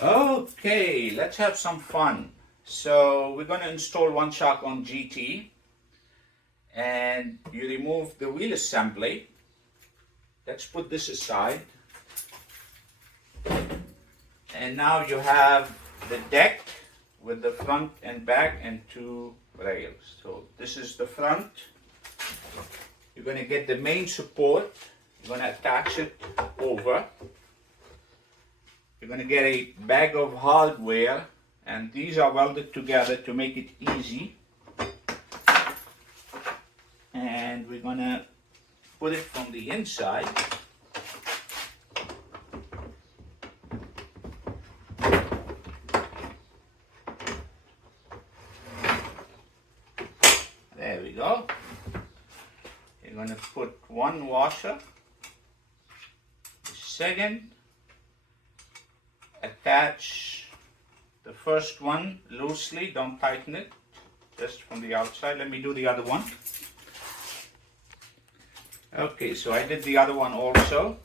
Okay, let's have some fun. So we're going to install one shock on GT, and you remove the wheel assembly. Let's put this aside. And now you have the deck with the front and back and two rails. So this is the front. You're going to get the main support. You're going to attach it over. You're going to get a bag of hardware, and these are welded together to make it easy. And we're going to put it from the inside. There we go. You're going to put one washer. Second, attach the first one loosely, don't tighten it, just from the outside. Let me do the other one. Okay, so I did the other one also.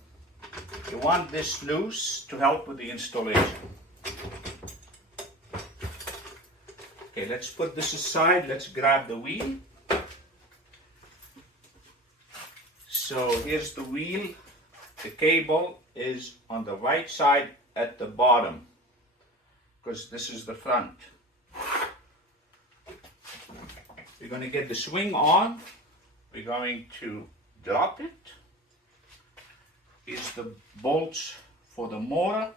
You want this loose to help with the installation. Okay, let's put this aside. Let's grab the wheel. So here's the wheel. The cable is on the right side at the bottom, because this is the front. We're going to get the swing on. We're going to drop it. Here's the bolts for the motor.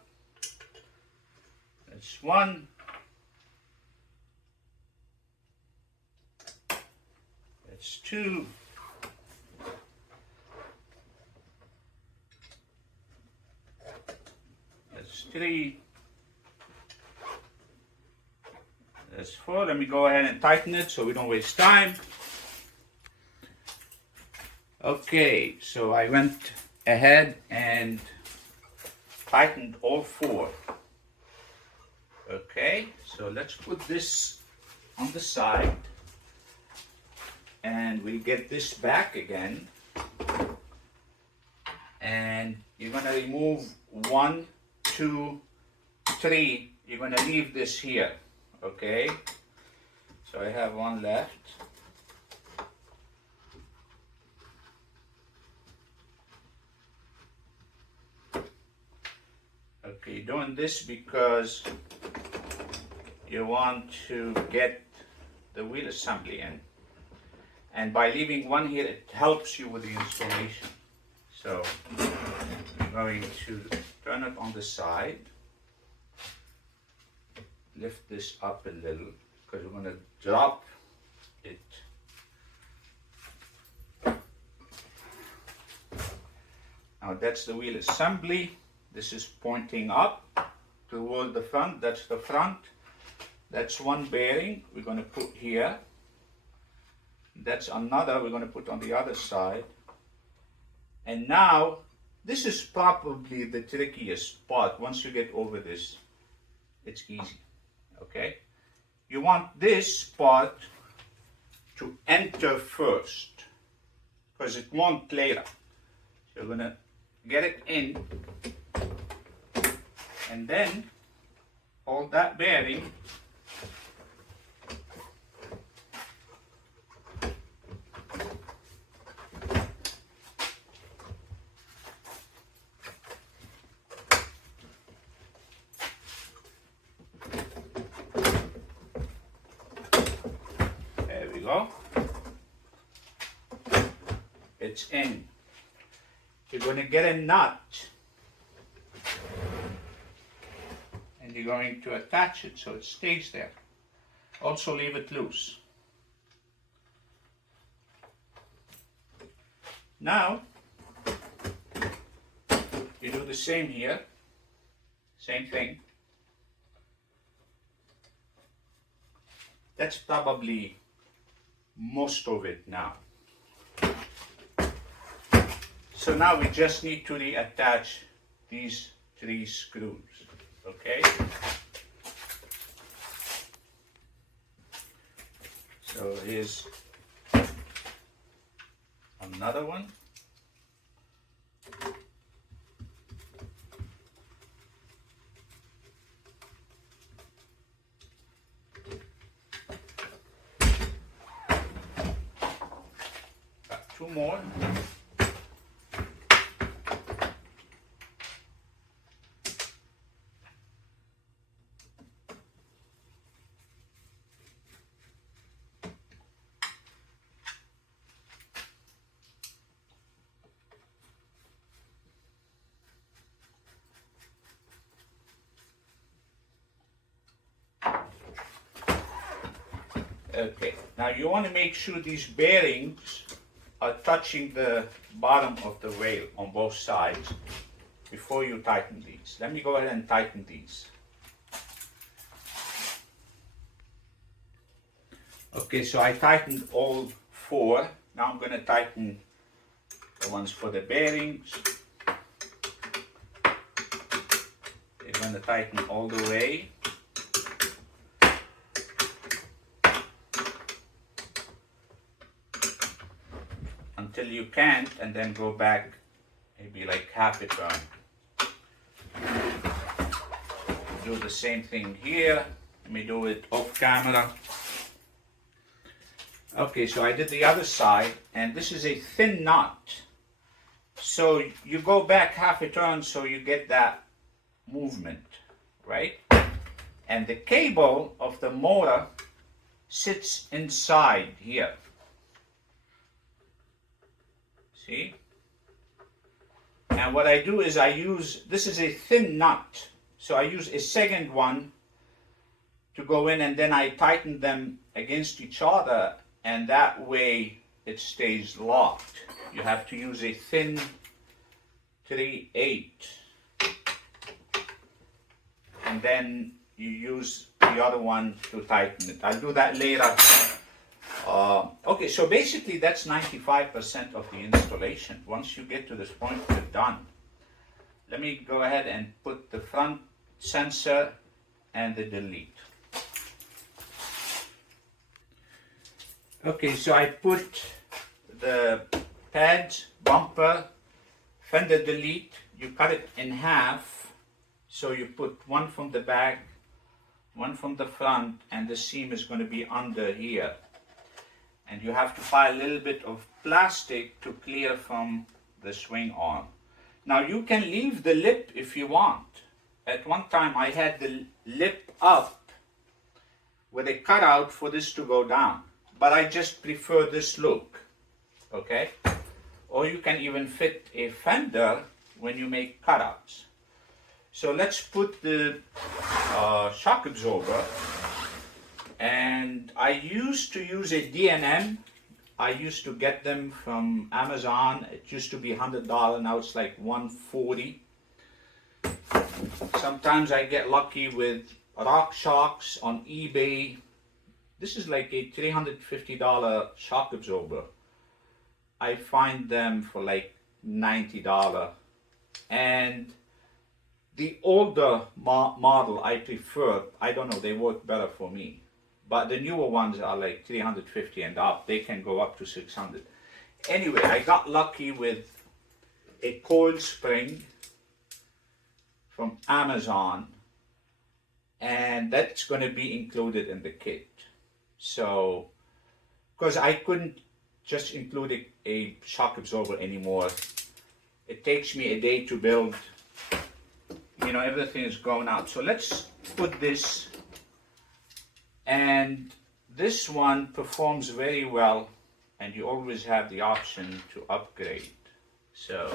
That's one. That's two. That's three. That's four. Let me go ahead and tighten it so we don't waste time. Okay, so I went ahead and tightened all four. Okay, so let's put this on the side, and we'll get this back again. And you're going to remove 1, 2, 3. You're going to leave this here. Okay, so I have one left. Okay, doing this because you want to get the wheel assembly in, and by leaving one here it helps you with the installation. So I'm going to turn it on the side, lift this up a little because we're going to drop it. Now that's the wheel assembly. This is pointing up toward the front. That's the front. That's one bearing we're going to put here. That's another we're going to put on the other side. And now this is probably the trickiest part. Once you get over this, it's easy. Okay, you want this part to enter first because it won't later. So you're going to get it in, and then hold that bearing. There we go. It's in. You're going to get a nut, and you're going to attach it so it stays there. Also leave it loose. Now you do the same here, same thing. That's probably most of it now. So now we just need to reattach these 3 screws, okay? So here's another one. more. Okay, now you want to make sure these bearings are touching the bottom of the rail on both sides before you tighten these. Let me go ahead and tighten these. Okay, so I tightened all four. Now I'm going to tighten the ones for the bearings. They're going to tighten all the way. Until you can't, and then go back maybe like half a turn. Do the same thing here. Let me do it off camera. Okay, so I did the other side, and this is a thin knot. So you go back half a turn so you get that movement, right? And the cable of the motor sits inside here. See? And what I do is I use, this is a thin nut, so I use a second one to go in, and then I tighten them against each other, and that way it stays locked. You have to use a thin 3/8, and then you use the other one to tighten it. I'll do that later. Okay, so basically that's 95% of the installation. Once you get to this point, you're done. Let me go ahead and put the front sensor and the delete. Okay, so I put the pads, bumper, fender delete. You cut it in half. So you put one from the back, one from the front, and the seam is going to be under here. And you have to apply a little bit of plastic to clear from the swing arm. Now you can leave the lip if you want. At one time I had the lip up with a cutout for this to go down, but I just prefer this look, okay? Or you can even fit a fender when you make cutouts. So let's put the shock absorber. And I used to use a D&M. I used to get them from Amazon. It used to be $100, now it's like $140. Sometimes I get lucky with rock shocks on eBay. This is like a $350 shock absorber. I find them for like $90. And the older model I prefer. I don't know, they work better for me. But the newer ones are like $350 and up. They can go up to $600. Anyway, I got lucky with a coil spring from Amazon, and that's going to be included in the kit. So, because I couldn't just include a shock absorber anymore. It takes me a day to build. You know, everything is going out. So let's put this. And this one performs very well, and you always have the option to upgrade. So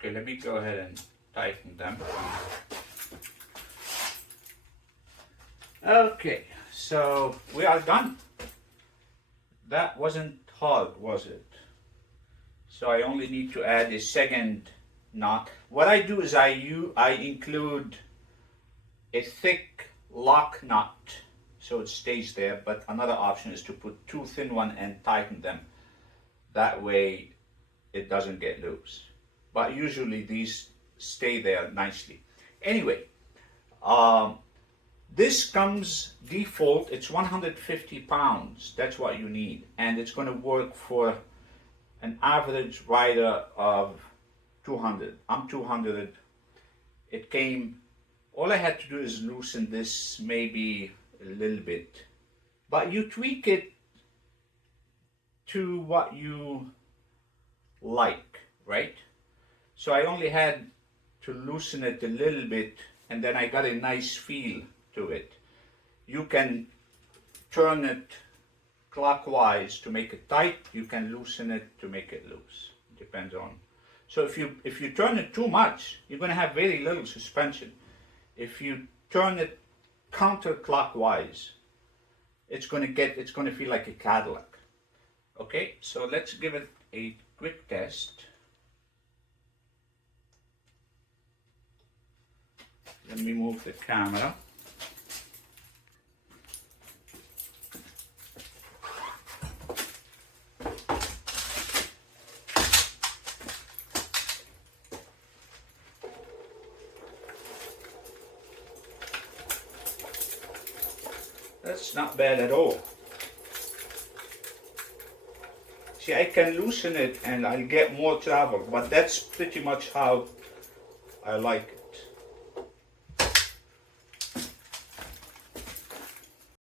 okay, let me go ahead and tighten them. Okay, So we are done. That wasn't hard, was it? So I only need to add a second knot. What I do is I include a thick lock nut so it stays there, but another option is to put two thin ones and tighten them. That way it doesn't get loose. But usually these stay there nicely. Anyway, this comes default, it's 150 pounds. That's what you need. And it's going to work for an average rider of 200. I'm 200. It came, all I had to do is loosen this maybe a little bit. But you tweak it to what you like, right? So I only had to loosen it a little bit, and then I got a nice feel to it. You can turn it clockwise to make it tight. You can loosen it to make it loose. Depends on. So if you turn it too much, you're going to have very little suspension. If you turn it counterclockwise, it's going to feel like a Cadillac. Okay, so let's give it a quick test. Let me move the camera. That's not bad at all. See, I can loosen it and I'll get more travel, but that's pretty much how I like it.